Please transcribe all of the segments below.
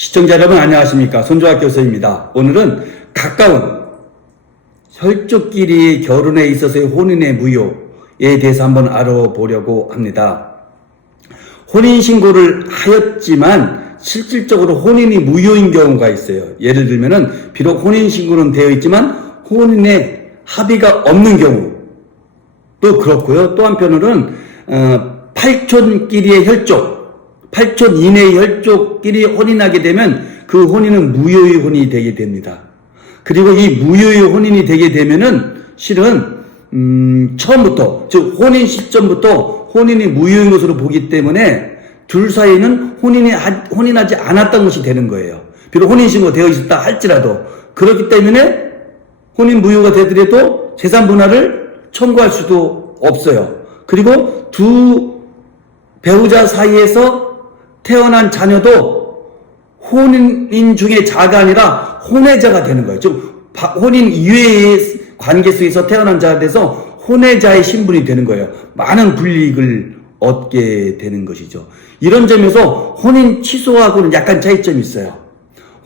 시청자 여러분 안녕하십니까. 손조학 교수입니다. 오늘은 가까운 혈족끼리 결혼에 있어서의 혼인의 무효에 대해서 한번 알아보려고 합니다. 혼인신고를 하였지만 실질적으로 혼인이 무효인 경우가 있어요. 예를 들면은 비록 혼인신고는 되어 있지만 혼인에 합의가 없는 경우도 그렇고요. 또 한편으로는 8촌끼리의 혈족 8촌 이내의 혈족끼리 혼인하게 되면 그 혼인은 무효의 혼인이 되게 됩니다. 그리고 이 무효의 혼인이 되게 되면은 실은 처음부터 즉 혼인 시점부터 혼인이 무효인 것으로 보기 때문에 둘 사이에는 혼인하지 않았던 것이 되는 거예요. 비록 혼인신고 되어 있었다 할지라도 그렇기 때문에 혼인 무효가 되더라도 재산 분할을 청구할 수도 없어요. 그리고 두 배우자 사이에서 태어난 자녀도 혼인 중의 자가 아니라 혼외자가 되는 거예요. 즉 혼인 이외의 관계 속에서 태어난 자가 돼서 혼외자의 신분이 되는 거예요. 많은 불이익을 얻게 되는 것이죠. 이런 점에서 혼인 취소하고는 약간 차이점이 있어요.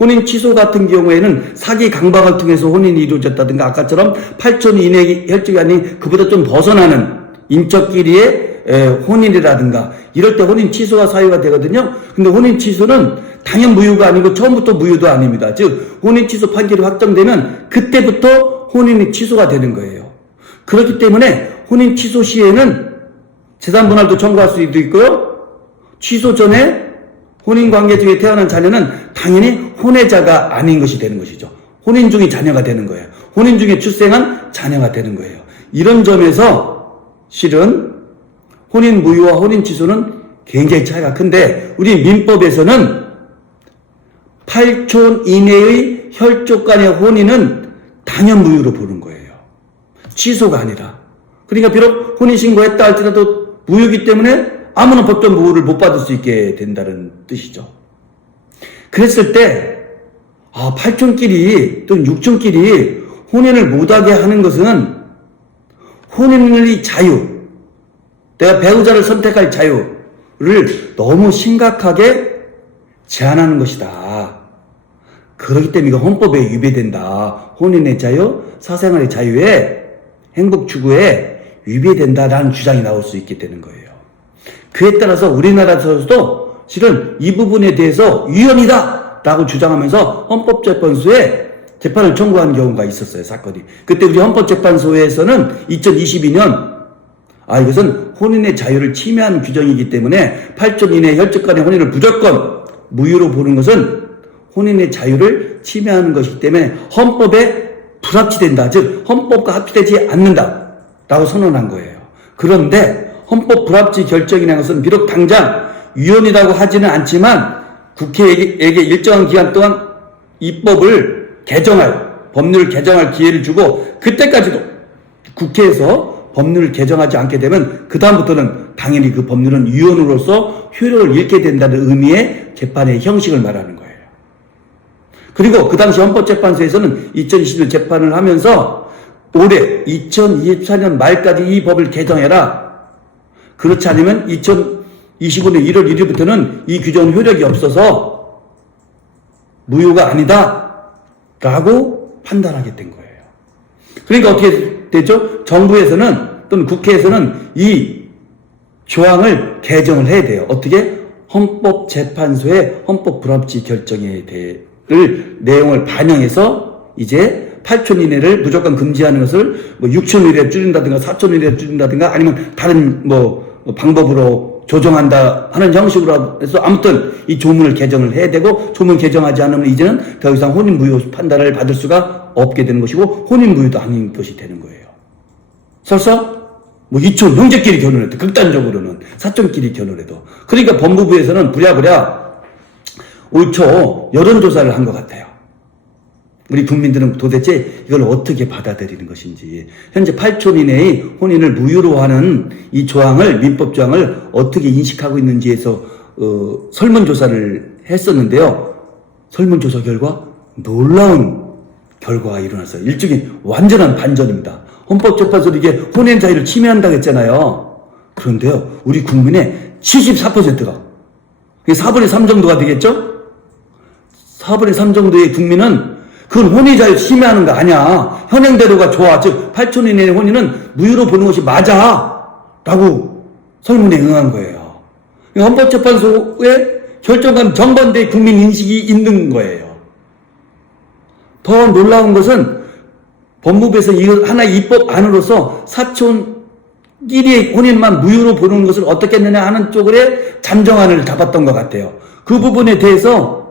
혼인 취소 같은 경우에는 사기 강박을 통해서 혼인이 이루어졌다든가 아까처럼 8촌 이내 혈족이 아닌 그보다 좀 벗어나는 인척끼리의 혼인이라든가 이럴 때 혼인 취소가 사유가 되거든요. 근데 혼인 취소는 당연 무효가 아니고 처음부터 무효도 아닙니다. 즉 혼인 취소 판결이 확정되면 그때부터 혼인이 취소가 되는 거예요. 그렇기 때문에 혼인 취소 시에는 재산 분할도 청구할 수도 있고요. 취소 전에 혼인 관계 중에 태어난 자녀는 당연히 혼외자가 아닌 것이 되는 것이죠. 혼인 중에 자녀가 되는 거예요. 혼인 중에 출생한 자녀가 되는 거예요. 이런 점에서 실은 혼인 무효와 혼인 취소는 굉장히 차이가 큰데 우리 민법에서는 8촌 이내의 혈족 간의 혼인은 당연 무효로 보는 거예요. 취소가 아니라. 그러니까 비록 혼인신고했다 할지라도 무효이기 때문에 아무나 법정 보호를 못 받을 수 있게 된다는 뜻이죠. 그랬을 때 8촌끼리 또는 6촌끼리 혼인을 못하게 하는 것은 혼인의 자유, 내가 배우자를 선택할 자유를 너무 심각하게 제한하는 것이다. 그렇기 때문에 이거 헌법에 위배된다. 혼인의 자유, 사생활의 자유에 행복 추구에 위배된다라는 주장이 나올 수 있게 되는 거예요. 그에 따라서 우리나라에서도 실은 이 부분에 대해서 위헌이다 라고 주장하면서 헌법재판소에 재판을 청구한 경우가 있었어요. 사건이. 그때 우리 헌법재판소에서는 2022년 이것은 혼인의 자유를 침해하는 규정이기 때문에 8촌 이내 혈족 간의 혼인을 무조건 무효로 보는 것은 혼인의 자유를 침해하는 것이기 때문에 헌법에 불합치된다. 즉 헌법과 합치되지 않는다 라고 선언한 거예요. 그런데 헌법 불합치 결정이라는 것은 비록 당장 위헌이라고 하지는 않지만 국회에게 일정한 기간 동안 입법을 개정할, 법률을 개정할 기회를 주고 그때까지도 국회에서 법률을 개정하지 않게 되면 그 다음부터는 당연히 그 법률은 위헌으로서 효력을 잃게 된다는 의미의 재판의 형식을 말하는 거예요. 그리고 그 당시 헌법재판소에서는 2020년 재판을 하면서 올해 2024년 말까지 이 법을 개정해라. 그렇지 않으면 2025년 1월 1일부터는 이 규정은 효력이 없어서 무효가 아니다 라고 판단하게 된 거예요. 그러니까 어떻게 되죠? 정부에서는 또는 국회에서는 이 조항을 개정을 해야 돼요. 어떻게? 헌법재판소의 헌법 불합치 결정에 대해를 내용을 반영해서 이제 8촌 이내를 무조건 금지하는 것을 6촌 이내로 줄인다든가 4촌 이내로 줄인다든가 아니면 다른 방법으로 조정한다 하는 형식으로 해서 아무튼 이 조문을 개정을 해야 되고 조문 개정하지 않으면 이제는 더 이상 혼인 무효 판단을 받을 수가 없게 되는 것이고 혼인 무효도 아닌 것이 되는 거예요. 설사 2촌 형제끼리 결혼해도 극단적으로는 4촌끼리 결혼해도 그러니까 법무부에서는 부랴부랴 올 초 여론조사를 한 것 같아요. 우리 국민들은 도대체 이걸 어떻게 받아들이는 것인지 현재 8촌 이내의 혼인을 무효로 하는 이 조항을 민법 조항을 어떻게 인식하고 있는지에서 설문조사를 했었는데요. 설문조사 결과 놀라운 결과가 일어났어요. 일종의 완전한 반전입니다. 헌법재판소도 이게 혼인 자유를 침해한다고 했잖아요. 그런데요, 우리 국민의 74%가 4분의 3 정도가 되겠죠? 4분의 3 정도의 국민은 그건 혼의 자유 침해하는 거 아니야. 현행대로가 좋아. 즉 8천 이내의 혼인은 무효로 보는 것이 맞아. 라고 설문에 응한 거예요. 헌법재판소의 결정과는 정반대의 국민 인식이 있는 거예요. 더 놀라운 것은 법무부에서 이거 하나의 입법 안으로서 사촌끼리의 혼인만 무효로 보는 것을 어떻게 했느냐 하는 쪽으로 잠정안을 잡았던 것 같아요. 그 부분에 대해서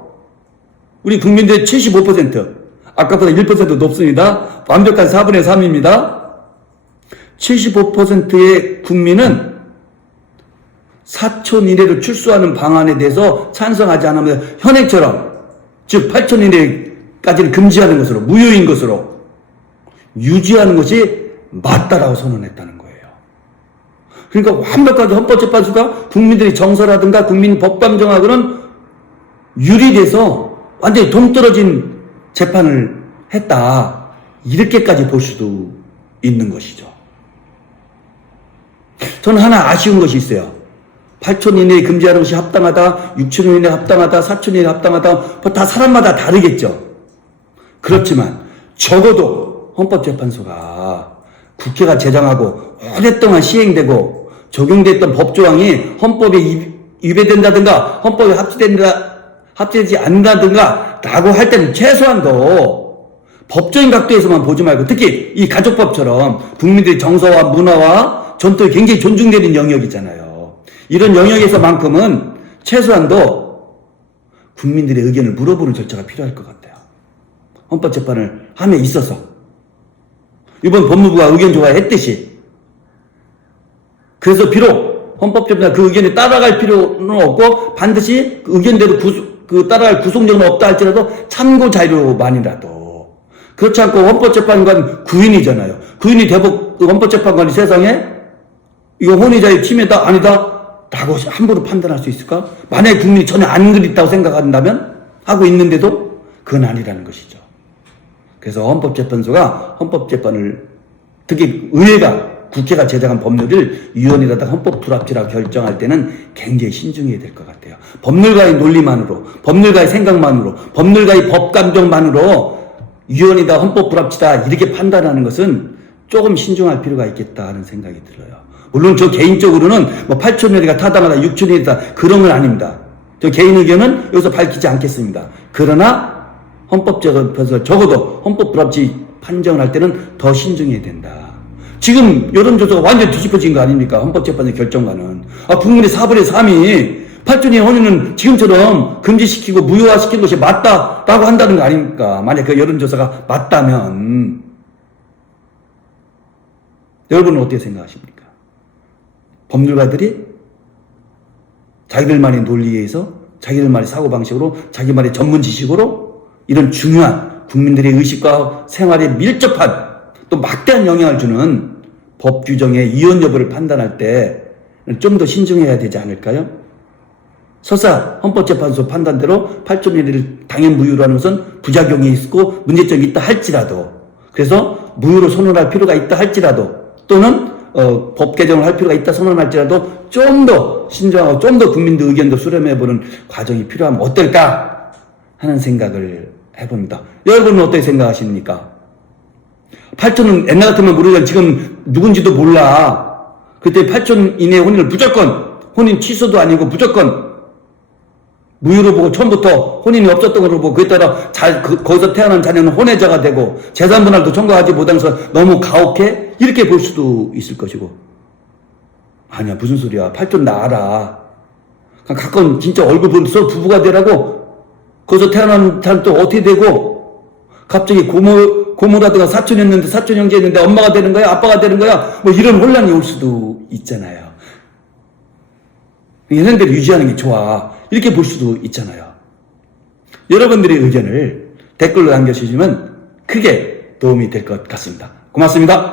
우리 국민들의 75%, 아까보다 1% 높습니다. 완벽한 4분의 3입니다. 75%의 국민은 사촌 이내로 출소하는 방안에 대해서 찬성하지 않으며 현행처럼 즉 8촌 이내까지는 금지하는 것으로 무효인 것으로 유지하는 것이 맞다라고 선언했다는 거예요. 그러니까 완벽하게 헌법재판소가 국민들의 정서라든가 국민 법감정하고는 유리돼서 완전히 동떨어진 재판을 했다. 이렇게까지 볼 수도 있는 것이죠. 저는 하나 아쉬운 것이 있어요. 8촌 이내에 금지하는 것이 합당하다, 6촌 이내에 합당하다, 4촌 이내에 합당하다, 뭐 다 사람마다 다르겠죠. 그렇지만 적어도 헌법재판소가 국회가 제정하고 오랫동안 시행되고 적용됐던 법조항이 헌법에 위배된다든가 헌법에 합치되지 않는다든가 라고 할 때는 최소한도 법적인 각도에서만 보지 말고 특히 이 가족법처럼 국민들의 정서와 문화와 전통이 굉장히 존중되는 영역이잖아요. 이런 영역에서만큼은 최소한도 국민들의 의견을 물어보는 절차가 필요할 것 같아요. 헌법재판을 함에 있어서 이번 법무부가 의견 조사했듯이 그래서 비록 헌법재판이 그 의견에 따라갈 필요는 없고 반드시 그 의견대로 따라갈 구속력은 없다 할지라도 참고 자료만이라도 그렇지 않고 헌법재판관 구인이잖아요. 구인이 헌법재판관이 세상에 이거 혼의자의 침해다 아니다 라고 함부로 판단할 수 있을까? 만약에 국민이 전혀 안 그립다고 생각한다면 하고 있는데도 그건 아니라는 것이죠. 그래서 헌법재판소가 헌법재판을 특히 의회가 국회가 제정한 법률을 위헌이라든가 헌법 불합치라고 결정할 때는 굉장히 신중해야 될 것 같아요. 법률가의 논리만으로, 법률가의 생각만으로, 법률가의 법감정만으로 위헌이다, 헌법 불합치다 이렇게 판단하는 것은 조금 신중할 필요가 있겠다 하는 생각이 들어요. 물론 저 개인적으로는 뭐 8촌이가 타당하다, 6촌이다 그런 건 아닙니다. 저 개인 의견은 여기서 밝히지 않겠습니다. 그러나 헌법재판소에서 적어도 헌법 불합치 판정을 할 때는 더 신중해야 된다. 지금 여론조사가 완전히 뒤집어진 거 아닙니까? 헌법재판의 결정과는. 국민의 4분의 3이 8촌의 혼인은 지금처럼 금지시키고 무효화시킨 것이 맞다라고 한다는 거 아닙니까? 만약 그 여론조사가 맞다면 여러분은 어떻게 생각하십니까? 법률가들이 자기들만의 논리에 의해서 자기들만의 사고방식으로 자기만의 전문 지식으로 이런 중요한 국민들의 의식과 생활에 밀접한 또 막대한 영향을 주는 법 규정의 위헌 여부를 판단할 때 좀 더 신중해야 되지 않을까요? 설사 헌법재판소 판단대로 8촌 이내를 당연 무효로 하는 것은 부작용이 있고 문제점이 있다 할지라도 그래서 무효로 선언할 필요가 있다 할지라도 또는 법 개정을 할 필요가 있다 선언할지라도 좀 더 신중하고 좀 더 국민들 의견도 수렴해보는 과정이 필요하면 어떨까 하는 생각을 해봅니다. 여러분은 어떻게 생각하십니까? 8촌은 옛날 같으면 모르지만 지금 누군지도 몰라. 그때 8촌 이내 혼인을 무조건 혼인 취소도 아니고 무조건 무효로 보고 처음부터 혼인이 없었던 걸로 보고 그에 따라 거기서 태어난 자녀는 혼외자가 되고 재산분할도 청구하지 못하면서 너무 가혹해? 이렇게 볼 수도 있을 것이고 아니야 무슨 소리야 8촌 나 알아. 가끔 진짜 얼굴 보면서 부부가 되라고 거기서 태어난 사람 또 어떻게 되고 갑자기 고모라든가 사촌이었는데 사촌 형제였는데 엄마가 되는 거야 아빠가 되는 거야 뭐 이런 혼란이 올 수도 있잖아요. 현행대로 유지하는 게 좋아 이렇게 볼 수도 있잖아요. 여러분들의 의견을 댓글로 남겨주시면 크게 도움이 될 것 같습니다. 고맙습니다.